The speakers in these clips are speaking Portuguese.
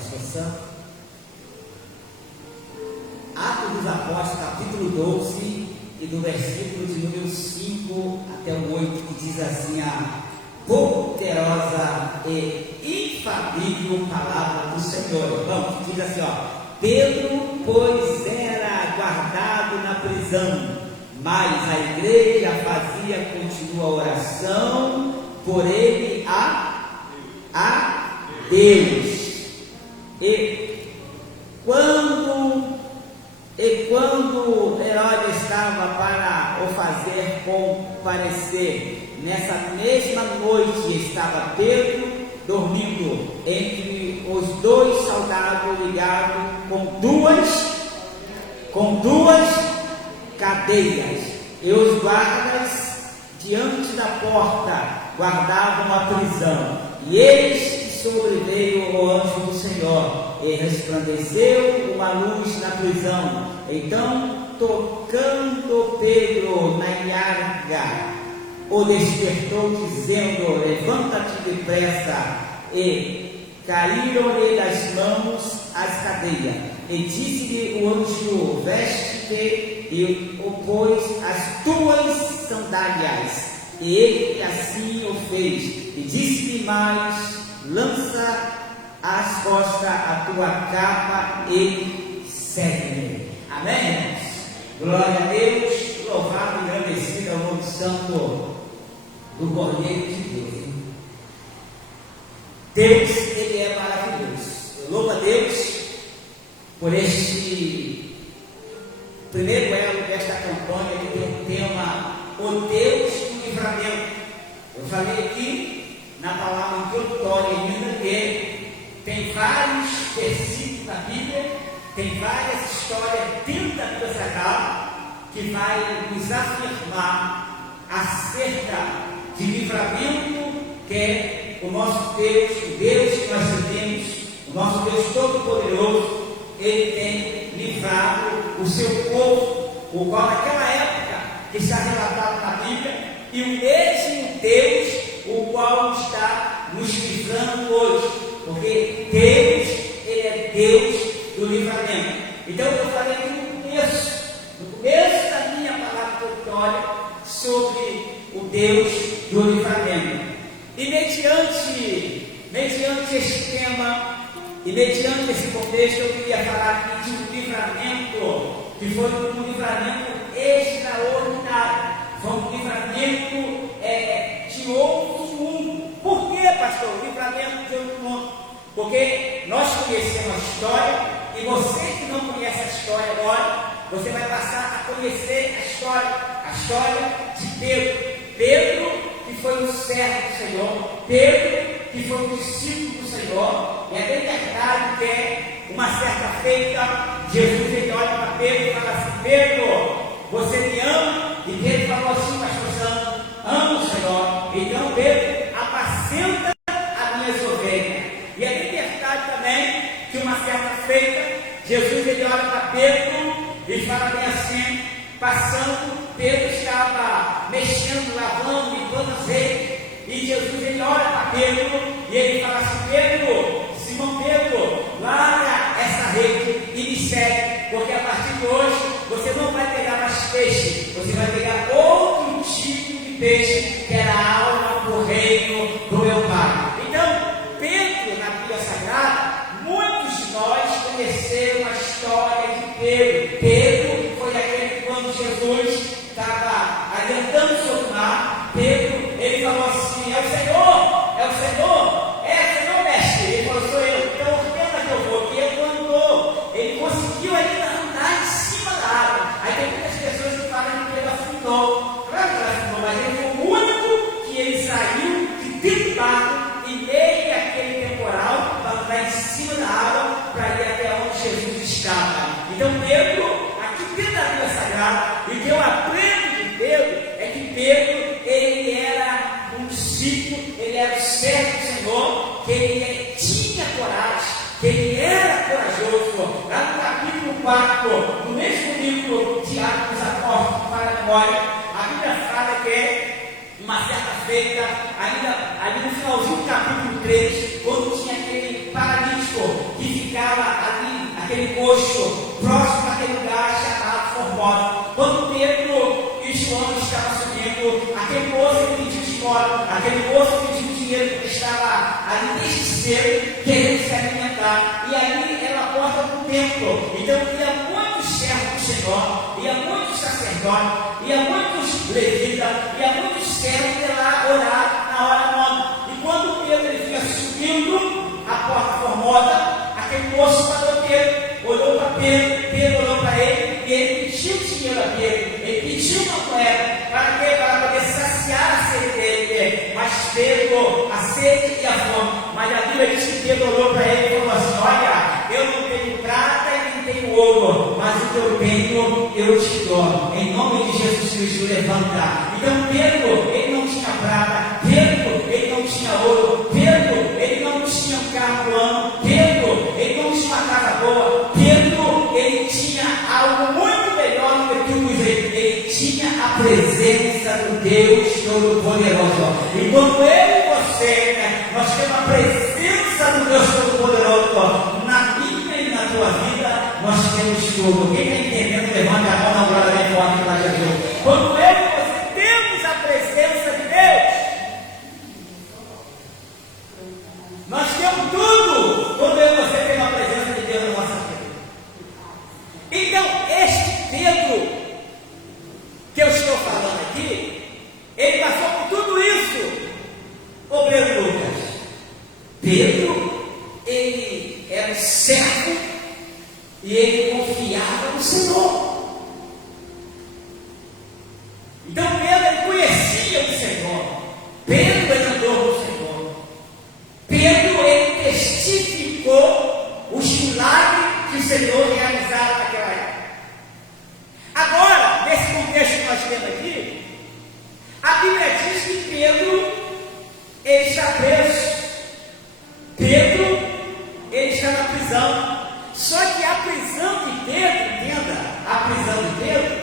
pastor Sam. Atos dos Apóstolos, capítulo 12, e do versículo de número 5 até o 8, que diz assim: a poderosa e infalível palavra do Senhor. Vamos, diz assim, Pedro, pois era guardado na prisão, mas a igreja fazia contínua oração por ele a Deus. E quando Herodes estava para o fazer comparecer, nessa mesma noite estava Pedro dormindo entre os dois soldados ligados com duas cadeias, e os guardas diante da porta guardavam a prisão. E eis que sobreveio o anjo do Senhor, e resplandeceu uma luz na prisão. Então, tocando Pedro na llaga, o despertou, dizendo: levanta-te depressa. E caíram-lhe das mãos as cadeias. E disse-lhe o anjo: veste-te e o pôs as tuas sandálias. E ele assim o fez. E disse-lhe mais: lança às costas a tua capa e segue-me. Amém, irmãos? Glória a Deus, louvado e agradecido ao nome santo do Cordeiro de Deus. Deus, Ele é maravilhoso. Eu louvo a Deus por este primeiro elo desta campanha que tem o tema: o Deus do livramento. Eu falei aqui na palavra introdutória ainda que tem vários versículos na Bíblia, tem várias histórias dentro da Bíblia Sagrada que vai nos afirmar acerca de livramento, que é o nosso Deus, o Deus que nós servimos, o nosso Deus Todo-Poderoso. Ele tem livrado o seu povo, o qual naquela época que está relatado na Bíblia, e o mesmo Deus o qual está nos livrando hoje, porque Deus, Ele é Deus do livramento. Então eu falei aqui no começo da minha palavra introdutória sobre o Deus do livramento. E mediante este tema, e mediante esse contexto, eu queria falar aqui de um livramento que foi um livramento extraordinário, foi um livramento de outro mundo. Por que, pastor? O livramento de outro mundo? Porque nós conhecemos a história, e você que não conhece a história agora, você vai passar a conhecer a história de Pedro. Pedro, que foi um servo do Senhor, Pedro, que foi um discípulo do Senhor. E é bem verdade que uma certa feita, Jesus ele olha para Pedro e fala assim: Pedro, você me ama? E Pedro falou assim: pastor Santo, amo o Senhor. Então Pedro, apacenta as minhas ovelhas. E é bem verdade também que uma certa feita, Jesus ele olha para Pedro e fala bem assim, passando, Pedro estava mexendo, lavando, limpando azeite. E Jesus ele olha para Pedro e ele fala assim: Pedro, Simão Pedro, larga essa rede e me segue, porque a partir de hoje você não vai pegar mais peixe, você vai pegar outro tipo de peixe, que era a alma do reino do meu Pai. Então, Pedro, na Bíblia Sagrada, muitos de nós conheceram a história de Pedro. Pedro foi aquele que, quando Jesus estava adiantando sobre o mar, Pedro, ele falou assim: é o Senhor, mestre. Ele falou: sou eu, então ordena que eu vou. E ele andou, ele conseguiu ainda andar em cima da água. Aí tem muitas pessoas que falam que ele afundou. Claro que ele afundou, mas ele foi o único que ele saiu de dentro do barco, em meio àquele temporal, para andar em cima da água, para ir até onde Jesus estava. Então Pedro, aqui dentro da Bíblia Sagrada, e que eu aprendo de Pedro, é que Pedro, ele era um discípulo, ele era o servo do Senhor, que ele tinha coragem, que ele era corajoso. Lá no capítulo 4, no mesmo livro de Atos dos Apóstolos, para a memória, a Bíblia fala que uma certa feita, ainda ali no finalzinho do capítulo 3, quando tinha aquele paralítico que estava ali desde cedo, querendo se alimentar. E ali era a porta do templo. Então ia muitos servos do Senhor, ia muitos sacerdotes, ia muitos levitas, ia muitos servos de lá orar na hora nona. E quando Pedro ele vinha subindo a porta formosa, aquele moço parou Pedro, olhou para Pedro, Pedro olhou para ele e ele pediu dinheiro a Pedro, ele pediu uma moeda, para quê? Para poder saciar a sede dele. Mas Pedro, a sede e a fome. Mas a Bíblia diz que Pedro olhou para ele e falou assim: olha, eu não tenho prata e nem tenho ouro, mas o que eu tenho eu te dou. Em nome de Jesus Cristo, levanta. Então Pedro, ele não tinha prata, Pedro, ele não tinha ouro, Pedro, ele não tinha um carro ano, Pedro, ele não tinha uma casa boa, Pedro, ele tinha algo muito melhor do que tudo isso. Ele tinha a presença do Deus Todo-Poderoso. E quando eu e você, nós temos a presença do Deus Todo-Poderoso na minha e na tua vida, nós temos tudo. Quem está entendendo, levanta a mão na glória bem forte para Jesus. Quando eu e você temos a presença de Deus, nós temos tudo. Quando eu e você temos a presença de Deus na nossa vida. Então, este Pedro que eu estou falando aqui, ele passou por tudo isso. Ô Pedro Lucas, Pedro, ele era servo e ele confiava no Senhor. Então Pedro, ele conhecia o Senhor. Pedro, ele andou com o Senhor. Pedro, ele testificou os milagres que o Senhor realizava naquela época. Agora, nesse contexto que nós temos aqui, a Bíblia diz que Pedro, ele está preso. Pedro, ele está na prisão. Só que a prisão de Pedro, entenda, a prisão de Pedro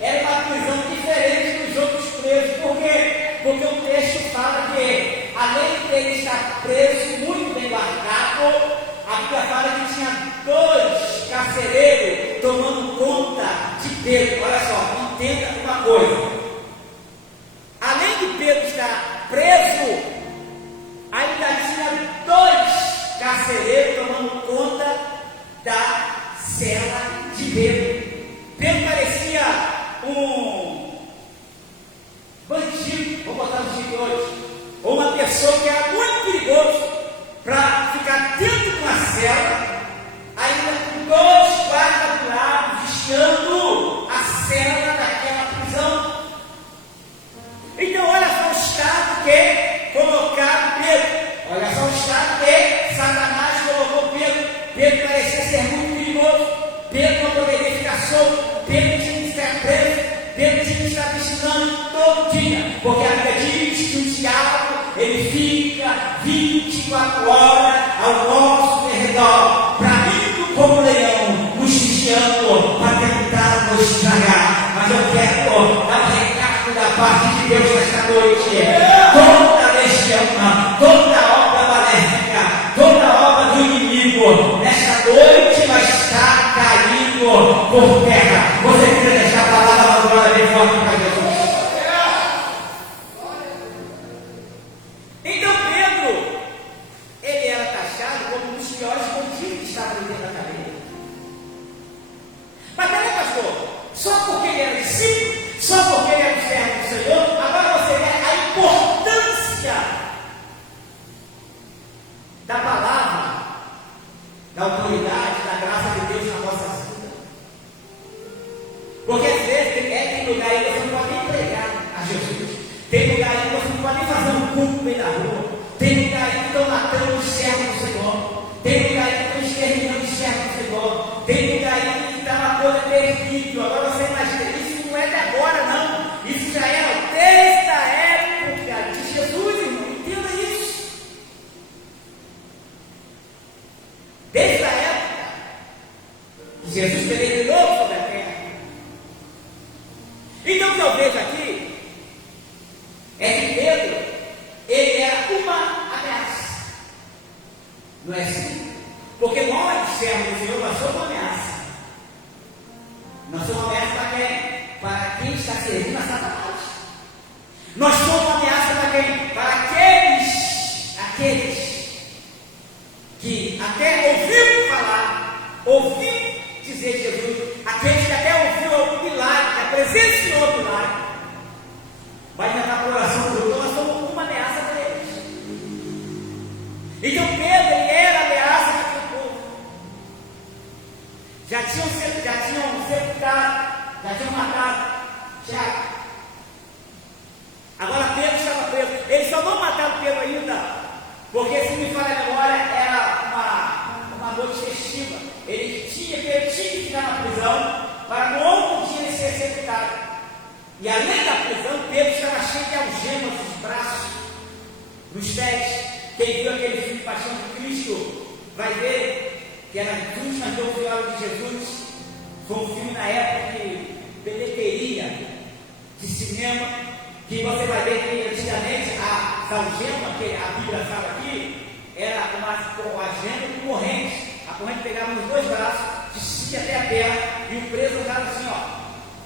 era uma prisão diferente dos outros presos. Por quê? Porque o texto fala que, além de ele estar preso, muito bem guardado, a Bíblia fala que tinha 2 carcereiros tomando conta de Pedro. Olha só, entenda uma coisa. Além de Pedro estar preso, ainda tinha 2 carcereiros tomando conta da cela de Pedro. Pedro parecia um bandido, vou botar no dia de hoje, ou uma pessoa que era muito perigoso para ficar dentro de uma cela, ainda com 2 guardas do lado, vigiando a cela daquela prisão. Então, olha só o estado que colocaram Pedro. Olha só o estado que Satanás colocou Pedro. Pedro parecia ser muito perigoso. Pedro não poderia ficar solto. Pedro tinha que estar preso. Pedro tinha que estar vigilando todo dia. Porque a Bíblia diz que o diabo, ele fica 24 horas ao nosso redor, bramindo como leão, nos vigiando para tentar nos estragar. Mas eu quero dar um recado da parte de Deus nesta noite. Toda legião, toda obra maléfica, toda obra do inimigo, nesta noite vai estar caindo por terra. Você crê nesta palavra, uma glória bem forte para Jesus. Então Pedro, ele era taxado como um dos piores bandidos que estavam dentro da cadeia. Mas peraí, pastor, só porque ele era discípulo, só porque ele era servo do Senhor, agora você vê a importância da palavra, da autoridade, da graça de Deus na nossa vida. Porque às vezes tem lugar aí que você não pode nem pregar a Jesus. Tem lugar aí que você não pode nem fazer um culto no meio da rua. Tem lugar aí que estão matando os servos do Senhor. Tem lugar aí que estão exterminando os servos do Senhor. Tem lugar aí que está uma coisa terrível. Agora você imagina, isso não é de agora não. Isso já era desde a época de Jesus, irmão. Entenda isso. Desde a época que Jesus peregrinou sobre a terra. Então o que eu vejo aqui é que Pedro, ele era uma ameaça. Não é assim? Porque nós, servos do Senhor, nós somos uma ameaça. Nós somos uma ameaça para quem? Para quem está servindo a Satanás. Nós somos uma ameaça para quem? Para aqueles Quem viu aquele filme Paixão de Cristo vai ver que era as últimas 12 horas de Jesus. Foi um filme na época de bilheteria de cinema, que você vai ver que antigamente a algema, que a Bíblia fala aqui, era uma agenda com corrente. A corrente pegava nos dois braços, descia até a perna, e o preso andava assim, ó.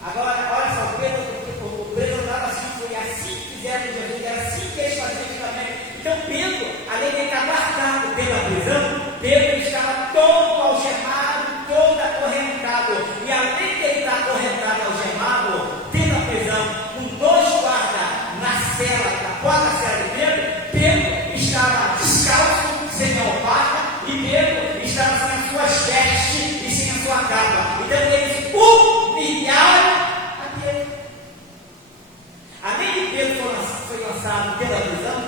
Agora, olha só, o preso andava assim, foi assim que fizeram com Jesus, era assim que eles faziam antigamente. Então Pedro, além de estar guardado pela prisão, Pedro estava todo algemado, todo acorrentado, e além de ele estar acorrentado, algemado, pela prisão, com dois guardas na cela, na porta da cela de Pedro, Pedro estava descalço, sem alparca, e Pedro estava sem as suas vestes e sem a sua capa. Então eles humilharam a Pedro. Além de Pedro foi lançado pela prisão,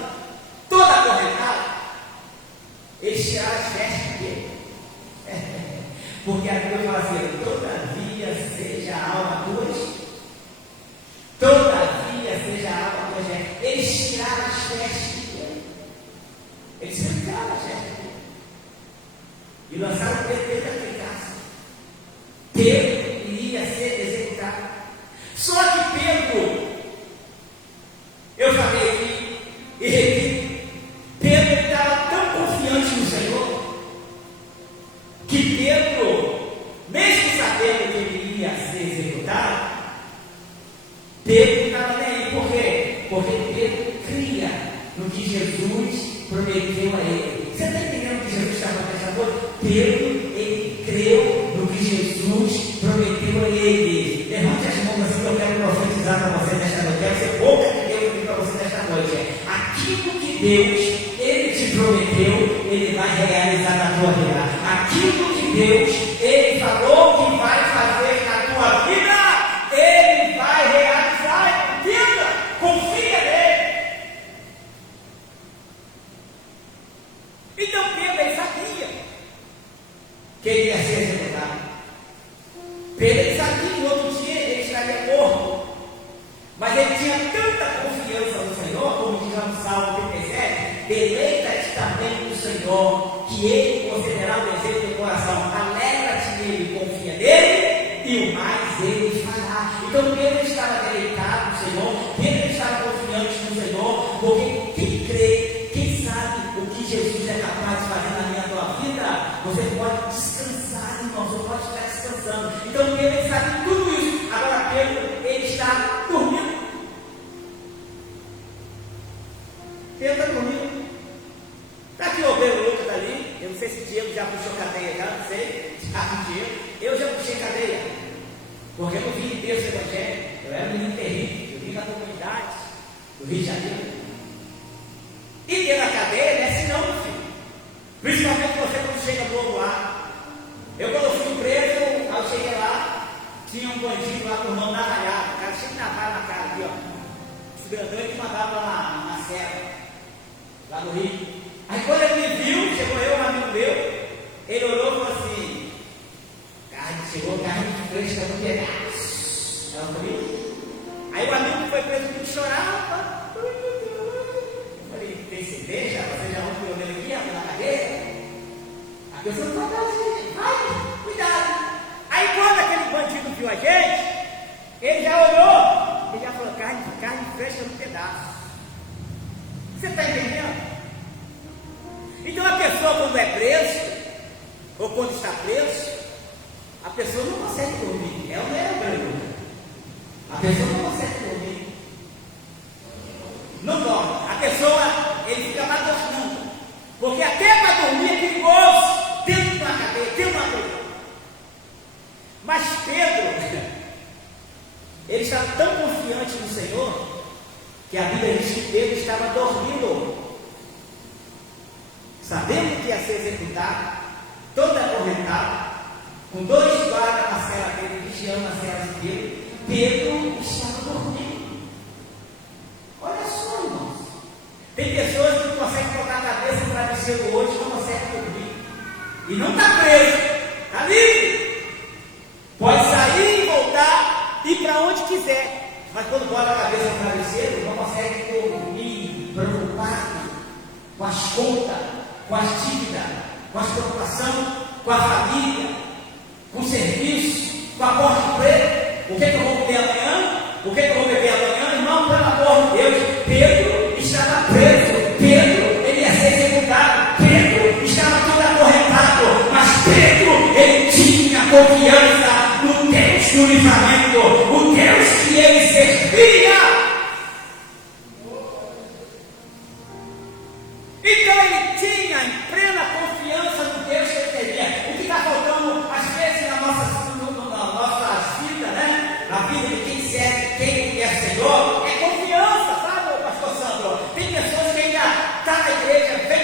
toda acorrentada, eles tiraram as vestes dele. Porque a Bíblia fala assim: todavia seja a alma tua, todavia seja a alma tua. Eles tiraram as vestes dele. Eles tiraram as vestes dele e lançaram Pedro dentro daquele caso. Pedro iria ser executado. Só que Pedro, eu falei aqui e repito, Pedro estava tão confiante no Senhor que Pedro, mesmo sabendo que ele iria ser executado, Pedro não estava nem aí. Por quê? Porque Pedro cria no que Jesus prometeu a ele. Você está entendendo o que Jesus estava nessa noite? Pedro, ele creu no que Jesus prometeu a ele. Levante as mãos assim que eu quero profetizar para você nesta noite. Quero ser boca de Deus aqui para você nesta noite. Aquilo que Deus, ele te prometeu, ele vai realizar na tua vida. Aquilo que Deus, ele falou que vai fazer na tua vida, ele vai realizar. Entenda, confia nele. Então Pedro, ele sabia que ele ia ser executado. Pedro, ele sabia que no outro dia ele estaria morto, mas ele tinha tanta confiança no Senhor, como diz lá no Salmo 37, deleita-te também no Senhor, que ele concederá o desejo do coração. Alegra-te nele, confia nele, e o mais ele fará. Então Pedro estava deleitado no Senhor, Pedro estava confiante no Senhor, porque quem crê, quem sabe o que Jesus é capaz de fazer na minha tua vida, você pode descansar, irmão, você pode estar descansando. Então Pedro sabe tudo isso. Agora Pedro, ele está dormindo. Pedro está dormindo. Está aqui o obreiro Lucas ali. Eu não sei se o Diego já puxou cadeia, já não sei. Eu já puxei cadeia, porque eu não vim de Deus evangélico. Eu era um menino terrível. Eu vim da comunidade do Rio de Janeiro. E pela cadeia não é assim não, meu filho. Principalmente você quando chega novo lá. Eu quando fui preso, eu cheguei lá, tinha um bandido lá com o mão navalhado. O cara cheio de navalha na cara aqui, ó. Os grandões que mandavam lá na serra, lá no Rio. Aí quando ele me viu, chegou eu, um amigo meu, ele olhou e falou assim: chegou carne fresca no pedaço. Ela falou. Aí o amigo foi preso e chorava. Tem cerveja? Você já ouviu o meu aqui na cadeia? A pessoa não vai assim, vai, cuidado. Aí quando aquele bandido viu a gente, ele já olhou, ele já falou: carne fresca no pedaço. Você está entendendo? Então a pessoa quando é preso, ou quando está preso, a pessoa não consegue dormir. É o mesmo. A pessoa não consegue dormir. Não dorme. A pessoa, ele fica madrugando. Porque até para dormir é perigoso dentro de uma cadeia, dentro de uma prisão. Mas Pedro, ele estava tão confiante no Senhor, que a Bíblia diz que Pedro estava dormindo, sabendo que ia ser executado, todo acorrentado, com dois guardas na cela dele, vigiando a cela de Pedro. Pedro estava dormindo. Olha só, irmãos. Tem pessoas que não conseguem colocar a cabeça no travesseiro hoje, não conseguem dormir. E não está preso, está livre. Pode sair e voltar, ir para onde quiser. Mas quando bota a cabeça no travesseiro, não consegue dormir, preocupado com as contas, com as dívidas, com as preocupações, com a família, com o serviço, com a porta de emprego. O que eu vou comer amanhã? O que eu vou beber amanhã? Irmão, pelo amor de Deus, Pedro estava preso. Pedro, ele ia ser executado. Pedro estava todo acorrentado. Mas Pedro, ele tinha confiança no Deus do livramento, o Deus que ele servia. Então ele tinha em plena confiança no Deus que ele servia. O que está faltando às vezes na nossa vida, né? Na vida de quem serve, quem é Senhor, é confiança, sabe, pastor Sandro? Tem pessoas que ainda estão na igreja, vem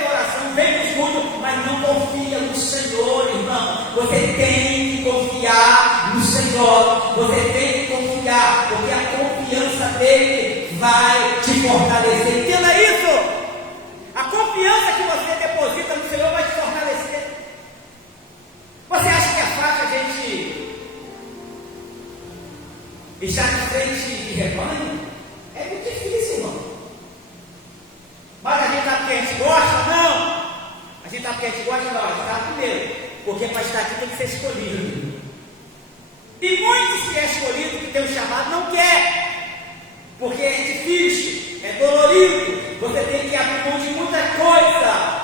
na oração, vem no estudo, mas não confia no Senhor, irmão. Você tem que confiar no Senhor, você tem que confiar, porque a confiança dele vai te fortalecer. Entenda isso! A confiança que você deposita no Senhor vai te fortalecer. Você acha que é fácil a gente estar de frente de rebanho? É muito difícil, irmão. Mas a gente está porque a gente gosta? Não! A gente está porque a gente gosta? Não, a gente está primeiro. Porque para estar aqui tem que ser escolhido. E muitos que é escolhido, que tem um chamado, não quer. Porque é difícil, é dolorido. Você tem que abrir mão de muita coisa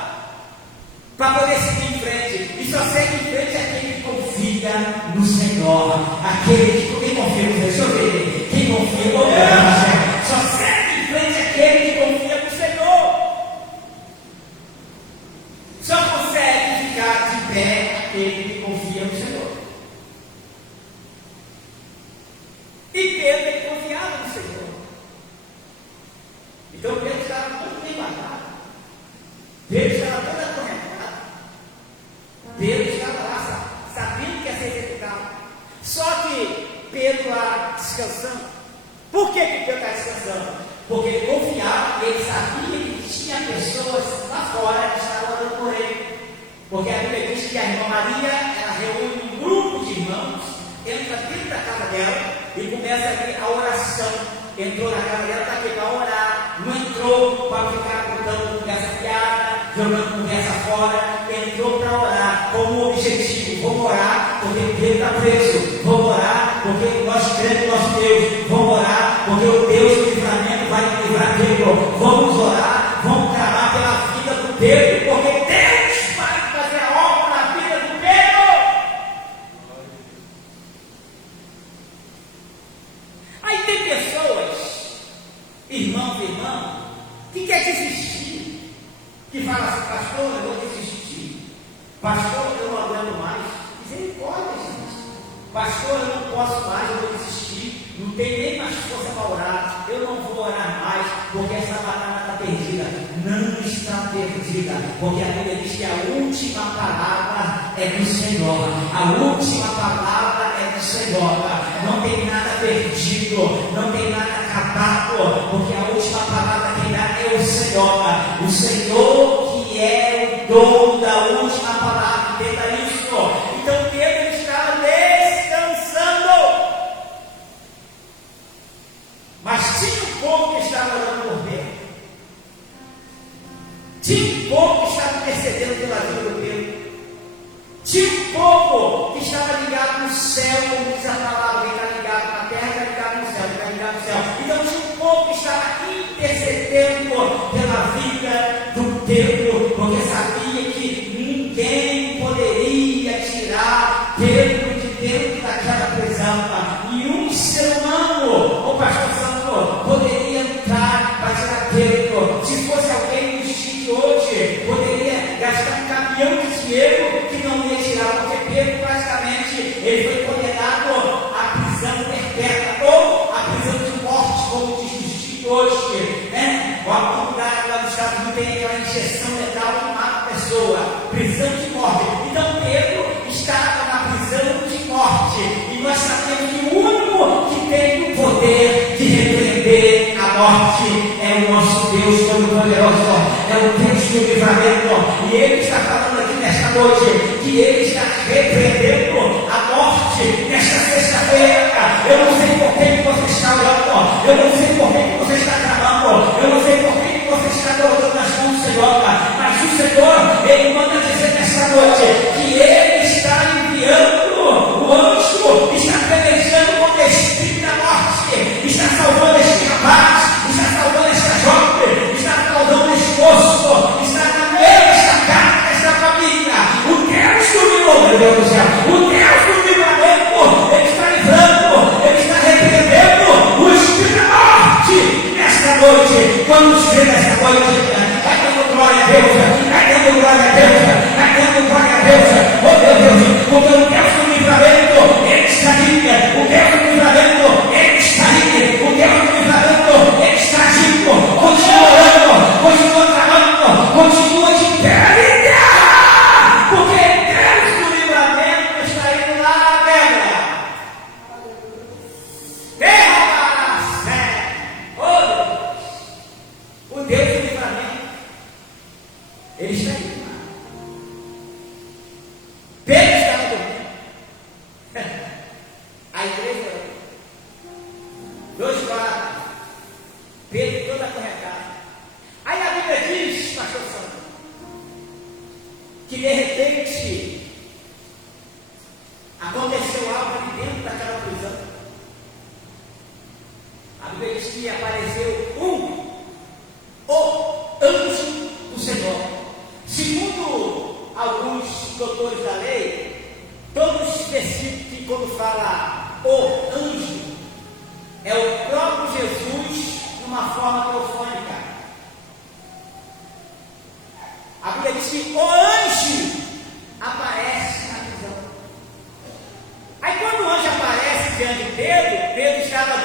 para poder seguir em frente. E só segue em frente aquele que confia no Senhor. Aquele que quem confia no Senhor. Deixa eu ver. Quem confia no Senhor. Só segue em frente aquele que confia no Senhor. Só consegue ficar de pé aquele que confia no Senhor. E Pedro, ele confiava no Senhor. Então Pedro estava muito bem guardado. Pedro estava todo acorrentado. Pedro estava lá, sabendo que ia ser executado. Só que Pedro lá descansando. Por que Pedro está descansando? Porque ele confiava, ele sabia que tinha pessoas lá fora que estavam orando por ele. Porque a Bíblia diz que a irmã Maria, ela reúne um grupo de irmãos, entra dentro da casa dela e começa ali a oração. Entrou na casa dela para orar, não entrou para ficar contando conversa fiada, jogando conversa fora, entrou para orar, com o objetivo: vamos orar porque Deus está preso, vamos orar porque nós cremos no nosso Deus, vamos orar porque o Deus do livramento vai me livrar Pedro, vamos orar, vamos clamar pela vida do Pedro, porque Deus vai fazer a obra na vida do Pedro. Aí tem pessoas, irmãos e irmãs, que quer desistir, que fala assim: pastor, eu vou desistir, pastor, eu não aguento mais. Misericórdia, gente. Pastor, eu não posso mais, eu vou desistir, não tem nem mais força para orar, eu não vou orar mais, porque essa batalha está perdida. Não está perdida, porque a Bíblia diz que a última palavra é do Senhor, a última palavra é do Senhor. Não tem nada perdido, não tem nada acabado, porque a última palavra quem dá é o Senhor. O Senhor que é o dono da última palavra. Entenda isso. Então Pedro estava descansando, mas tinha um povo que estava orando por Pedro. Tinha um povo que estava intercedendo pela vida do Pedro. Tinha um povo que estava ligado no céu, como diz a palavra: quem está ligado na terra está ligado no céu, está ligado no céu. Então tinha um povo que estava intercedendo pela vida do Pedro, porque sabia que ninguém poderia tirar Pedro de dentro daquela prisão. E um ser humano, o pastor Santo, poderia entrar para tirar Pedro. Se fosse alguém nos dias de hoje, poderia gastar um caminhão de dinheiro que não ia tirar, porque Pedro praticamente ele foi condenado à prisão perpétua ou à prisão de morte, como diz nos dias de hoje, né? O lugar lá nos Estados Unidos tem aquela injeção letal que mata a pessoa, prisão de morte. Então Pedro estava na prisão de morte, e nós sabemos que o único que tem o poder de repreender a morte é o nosso Deus Todo-Poderoso, é o Deus do livramento. E Ele está falando aqui nesta noite que Ele está repreendendo a morte nesta sexta-feira. Eu não sei por que você está orando, eu não sei por que você está clamando, eu não sei por que você está colocando nas mãos do Senhor, coisa gigante. Vai dando glória a Deus, vai dando glória a Deus, vai dando glória a Deus. Oh meu Deus, porque o Deus do livramento, Ele está aí. O Deus do livramento, Ele está aí. O Deus do livramento, Ele está agindo. Continua orando, continua trabalhando, continua de pé. Porque Deus do livramento está indo lá na terra. Terra para a fé. Oh, o Deus do livramento, Ele está indo lá. Pedro estava dormindo. A igreja, 2 horas, Pedro toda acorrentada. Aí a Bíblia diz, pastor Sandro, que de repente aconteceu algo ali dentro daquela prisão. A Bíblia diz que apareceu o anjo do Senhor. Segundo alguns doutores da lei, todos os versículos que quando fala o anjo, é o próprio Jesus numa forma teofônica. A Bíblia diz que o anjo aparece na prisão. Aí quando o anjo aparece diante de Pedro, Pedro estava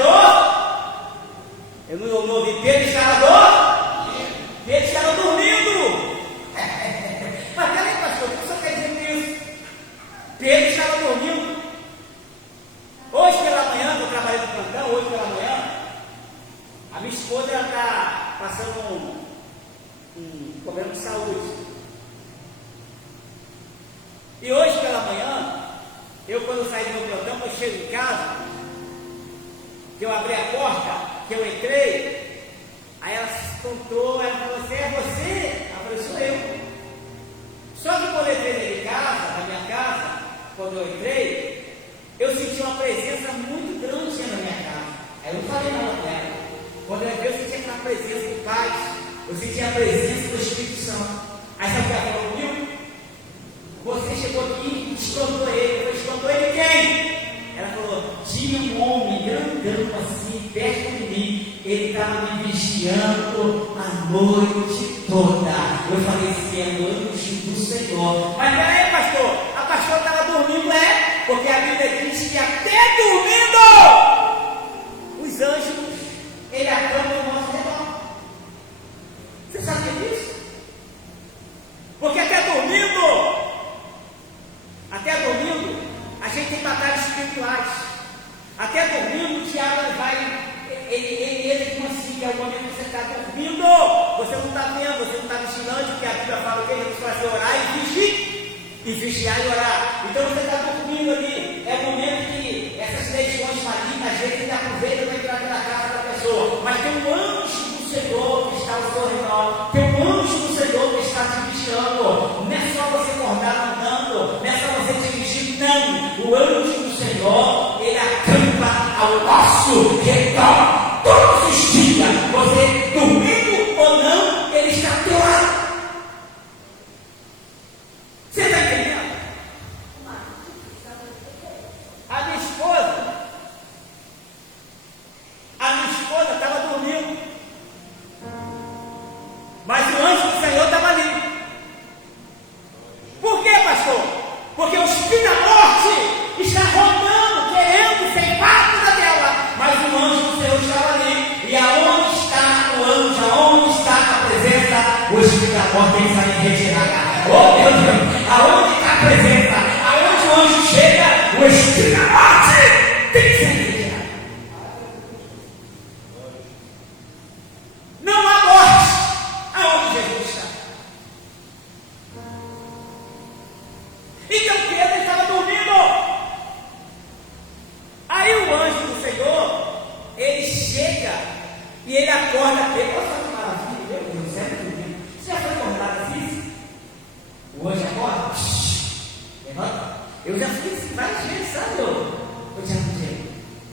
eu não ouvi, Pedro estava dormindo. Mas peraí, pastor, o que você quer dizer com isso? Pedro estava dormindo. Hoje pela manhã, eu trabalhei no plantão, hoje pela manhã, a minha esposa está passando um problema de saúde. E hoje pela manhã, quando saí do meu plantão, quando eu chego em casa, que eu abri a porta, que eu entrei, aí ela se contou, ela falou assim, é você? Ela falou, sou eu. Só que quando eu entrei na minha casa, quando eu entrei, eu senti uma presença muito grande na minha casa. Aí eu não falei nada com ela. Quando eu entrei, eu senti aquela presença de paz, eu senti a presença do Espírito Santo. Aí sabe o que ela falou comigo? Você chegou aqui e espantou ele. Eu falei, espantou ele quem? Ela falou, tinha um homem grandão assim, perto de mim, ele estava me vigiando a noite toda. Eu falei assim, é o anjo do Senhor. Mas peraí, pastor, a pastora estava dormindo, porque a Bíblia diz que até dormindo, os anjos, ele acampa o nosso redor. Você sabia disso? Porque até dormindo, a gente tem batalhas espirituais. Até dormindo, o diabo ele como assim, que é o momento que você está dormindo, você não está vendo, você não está vigilante, porque a Bíblia fala que ele vai orar e vigiar e orar. Então você está dormindo ali, é o momento que essas legiões malignas, às vezes ele aproveita para entrar na casa da pessoa, mas tem um anjo do Senhor que está ao seu redor, tem um anjo do Senhor que está te vigiando. Não é só você acordar andando, não é só você dirigir, não. O anjo do Senhor, ele acampa ao nosso redor todos os dias. Você dormindo ou não, ele está ao teu lado. Você está entendendo? A minha esposa estava dormindo, mas o anjo do Senhor estava ali. Por quê, pastor? Porque o espírito da morte está rondando, querendo ceifar a vida dela, mas o anjo do Senhor estava ali. E aonde está o anjo? Aonde está a presença? O espírito da morte tem que sair retirada. Oh meu Deus, aonde está a presença? Aonde o anjo chega, o espírito da morte tem que sair retirada. Não há morte aonde Jesus está. Então Pedro estava dormindo. Aí o anjo do Senhor, ele chega e ele acorda Pedro. Olha só que maravilha, meu Deus do céu, você já foi acordado assim? O anjo acorda, levanta. Eu já fiz isso várias vezes, sabe? Eu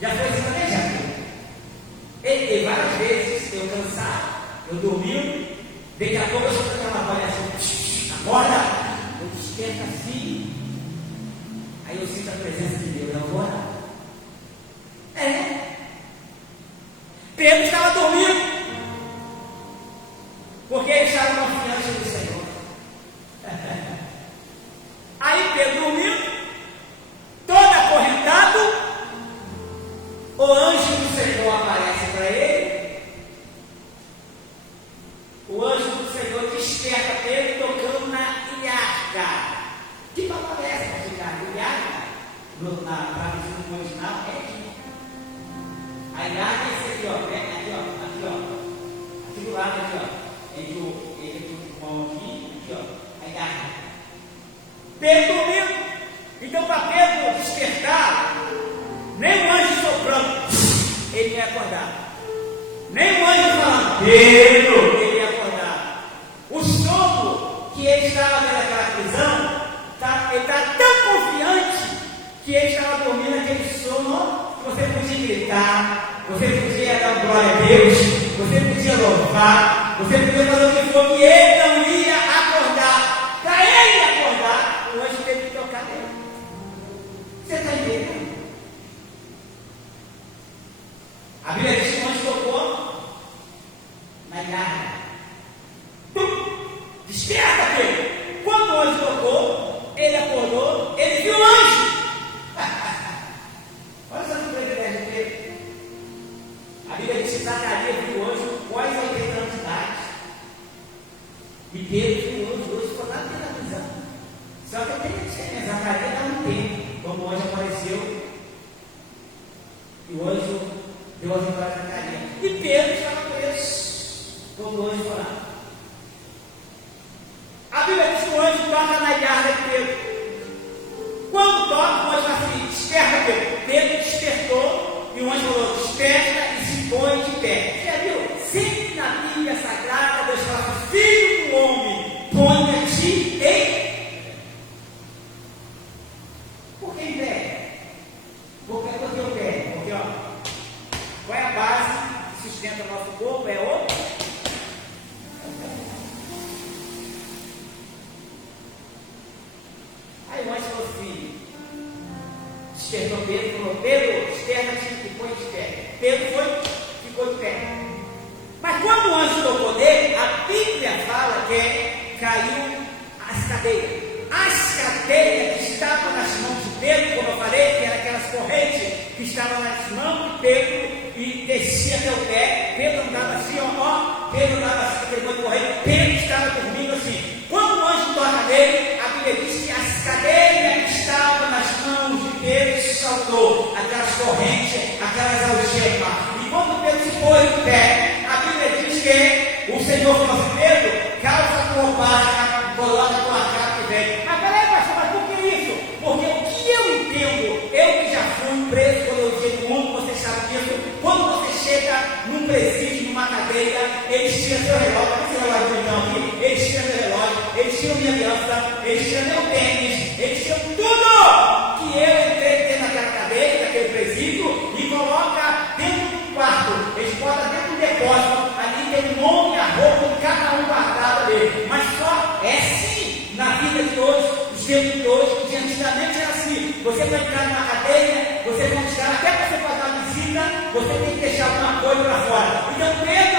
já foi assim também, já foi. Ele várias vezes, eu cansado, eu dormindo, daqui a pouco eu sou aquela voz assim, acorda. Eu desperto assim, aí eu sinto a presença de Deus. Eu vou orar. Pedro estava dormindo. na tradução original é aqui. A yarda é esse aqui, ó. Aqui, ó. Aqui, ó. Aqui do lado, aqui, ó. Entre o pão aqui, ó. A yarda. Pedro dormindo. Então, para Pedro despertar, nem o anjo soprando, ele ia acordar. Nem o anjo falando, Pedro, ele ia acordar. O sono que ele estava naquela prisão, ele está tão confiante que ele estava dormindo aquele sono que você podia gritar, você podia dar glória a Deus, você podia louvar, você podia fazer o que for, que ele não ia acordar. Para ele acordar, o anjo teve que tocar nele. Você está entendendo? A Bíblia diz que o anjo tocou na garra. Desperta, Pedro! Quando o anjo tocou, ele acordou, ele viu o anjo. Olha essa privilégio de Pedro. A Bíblia diz que Zacarias viu o anjo após 80 anos de idade. E Pedro viu o anjo, hoje ficou lá dentro da prisão. Só que tem que ser, Zacarias estava no tempo. Quando o anjo apareceu, e o anjo deu as vitórias a Zacarias. E Pedro estava preso quando o anjo foi lá. A Bíblia diz que o anjo toca na garra de Pedro. Quando toca, o anjo fala assim: desperta, Pedro. Pedro despertou e o anjo falou: desperta e se põe de pé. Já viu? Sempre na Bíblia Sagrada, Deus fala: filho do homem, ponha-te em. Por que em pé? Porque o pé? Porque, ó, qual é a base que sustenta o nosso corpo? É o. Aí o anjo falou: filho, despertou Pedro, falou: Pedro, desperta-te e põe de pé. Pedro foi, ficou de pé. Mas quando o anjo tocou nele, a Bíblia fala que caiu as cadeias. As cadeias que estavam nas mãos de Pedro, como eu falei, que eram aquelas correntes que estavam nas mãos de Pedro e descia até o pé. Pedro andava assim, ó, Pedro andava assim, pegou de corrente. Pedro estava dormindo assim. Quando o anjo toca nele, a Bíblia diz que as cadeias que estavam nas mãos de Pedro se saltou, aquelas correntes, aquelas algemas. E quando Pedro se pôs de pé, a Bíblia diz que o Senhor falou assim: Pedro, calça a tua barca, coloca a tua capa e vem. Mas peraí, pastor, mas por que isso? Porque o que eu entendo, eu que já fui preso quando eu dizia do mundo, você sabe disso, quando você chega num presídio, numa cadeia, eles tiram seu relógio, não sei relógio então aqui, eles tiram seu relógio, eles tiram minha aliança, eles tiram meu tênis, eles tiram tudo que eu entrei dentro daquela cadeia, daquele presídio, e coloca dentro do quarto, eles botam dentro do depósito, ali tem o nome e a roupa de cada um guardado ali, mas só é assim na vida de hoje, os tempos de hoje, que antigamente era assim: você vai entrar numa cadeia, você vai tirar, até você fazer uma visita, você tem que deixar alguma coisa para fora. Então Pedro,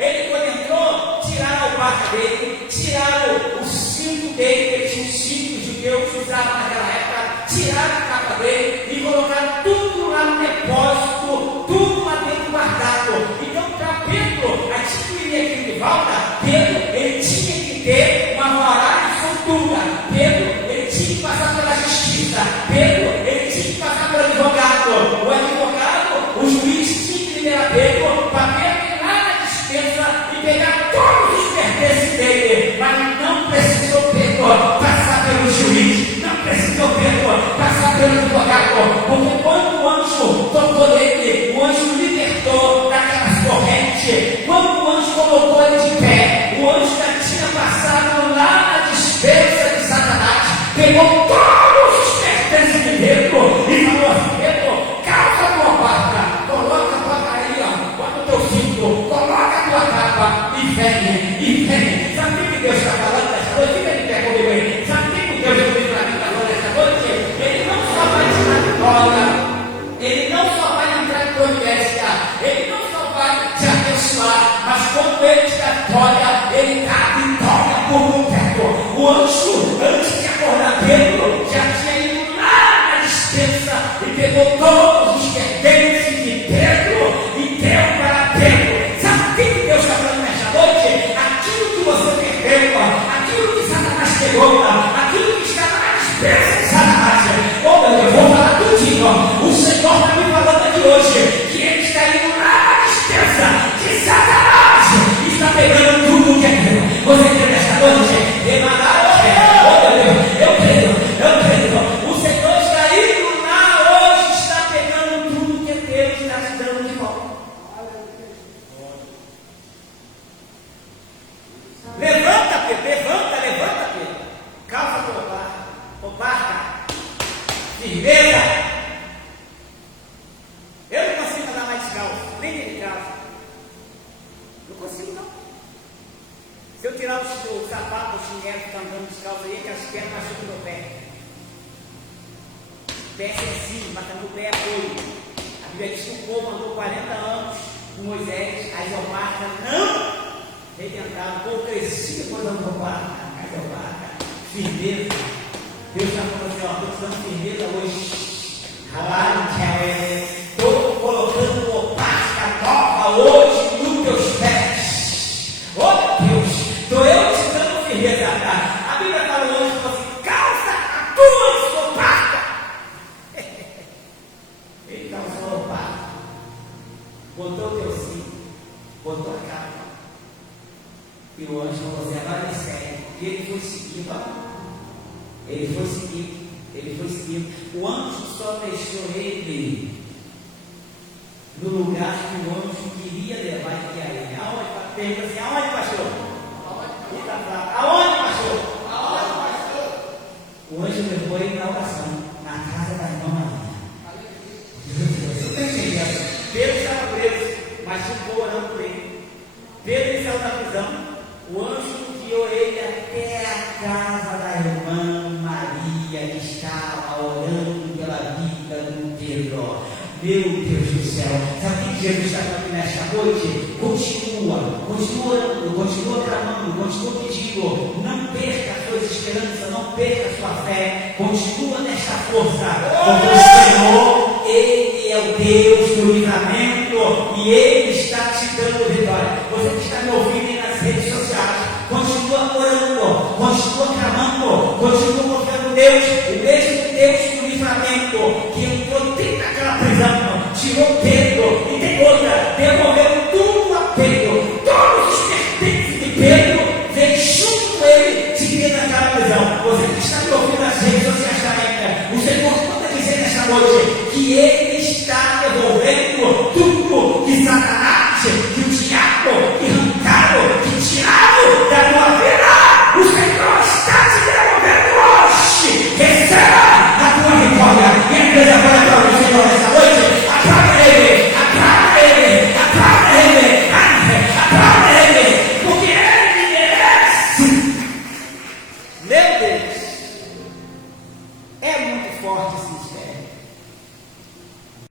ele quando entrou, tiraram a barca dele, tiraram o cinto dele, ele tinha um cinto judeu que usava naquela época, tiraram a capa dele e colocaram tudo lá no depósito, tudo lá dentro guardado. Então, para Pedro adquirir aquilo de volta, Pedro, ele tinha que ter uma moral de soltura. Pedro, ele tinha que passar pela justiça. Pedro, ele tinha que passar pelo advogado. O advogado, o juiz tinha que liberar Pedro para Pedro ir lá na dispensa e pegar todos os pertences dele. Mas não precisou Pedro passar pelo juiz, não precisou Pedro passar pelo advogado, porque quando o anjo tocou nele, o anjo libertou daquelas correntes. Quando o anjo colocou ele de pé, o anjo já tinha passado lá na dispensa de Satanás, pegou todos os pertences de Pedro e falou assim: Pedro, calça a tua barca, coloca a tua carinha, bota o teu cinto, coloca a tua capa e vem, e vem. Sabe o que Deus está falando nessa noite? Fica de pé comigo aí. Sabe o que Deus está falando nessa noite? Ele não só vai te dar vitória, ele não só vai entrar em providência, ele não só vai te abençoar, mas quando ele te dá vitória, ele dá vitória por completo. O anjo, antes de acordar Pedro, já tinha ido lá na dispensa e pegou todos os pertences de Pedro e deu para Pedro. Sabe o que Deus está falando nesta noite? Aquilo que você perdeu, aquilo que Satanás pegou, aquilo que estava na dispensa de Satanás, firmeza. Eu não consigo andar mais descalço, nem dentro de casa. Não consigo, não. Se eu tirar o sapato, o chinelo que está andando descalço aí, que as pernas machucam meu pé. Pé sensível, batendo o pé é apoio. A Bíblia diz que o povo andou 40 anos com Moisés, a isomarca não redentada, o povo crescia depois da isomarca, a isomarca, firmeza. Deus está falando assim, ó, estou te dando firmeza hoje. Estou colocando opasca nova hoje nos teus pés. Oh Deus, estou eu te dando firmeza. A Bíblia fala hoje, fala assim, calça a tua opasca. Ele calçou a opasca, botou o teu cinto, botou a capa. E o anjo falou assim, agora me segue. E ele foi seguindo, ó. Ele foi seguindo. O anjo só deixou ele no lugar que o anjo queria levar ele. Aonde? Pergunta assim, aonde, pastor? Aonde, pastor? O anjo levou ele na oração, na casa da irmã Maria. Pedro estava preso, mas ficou orando por ele. Pedro saiu da prisão. O anjo guiou ele até a casa da irmã Maria, que estava orando pela vida do Pedro. Meu Deus do céu, sabe o que Jesus está falando nesta noite? Continua orando, continua clamando, continua pedindo. Não perca as suas esperanças, não perca a sua fé. Continua nesta força, porque o Senhor, Ele é o Deus do livramento e Ele está te dando vitória. Você que está me ouvindo aí nas redes sociais, continua orando, continua clamando, continua confiando em Deus, o mesmo Deus do livramento que entrou dentro daquela prisão, tirou Pedro e tem outra, devolveu tudo a Pedro, todos os pertences de Pedro, veio junto com ele, de dentro daquela prisão. Você que está me ouvindo nas redes sociais também, o Senhor manda dizer nesta noite que Ele está devolvendo tudo que Satanás, que o diabo, que arrancaram, que tiraram da tua vida. O Senhor está te devolvendo hoje. Receba a tua vitória. E a igreja vai para o Senhor nesta noite. Aplauda Ele, aplauda Ele, aplauda Ele, aplauda Ele, porque Ele merece. Meu Deus, é muito forte esse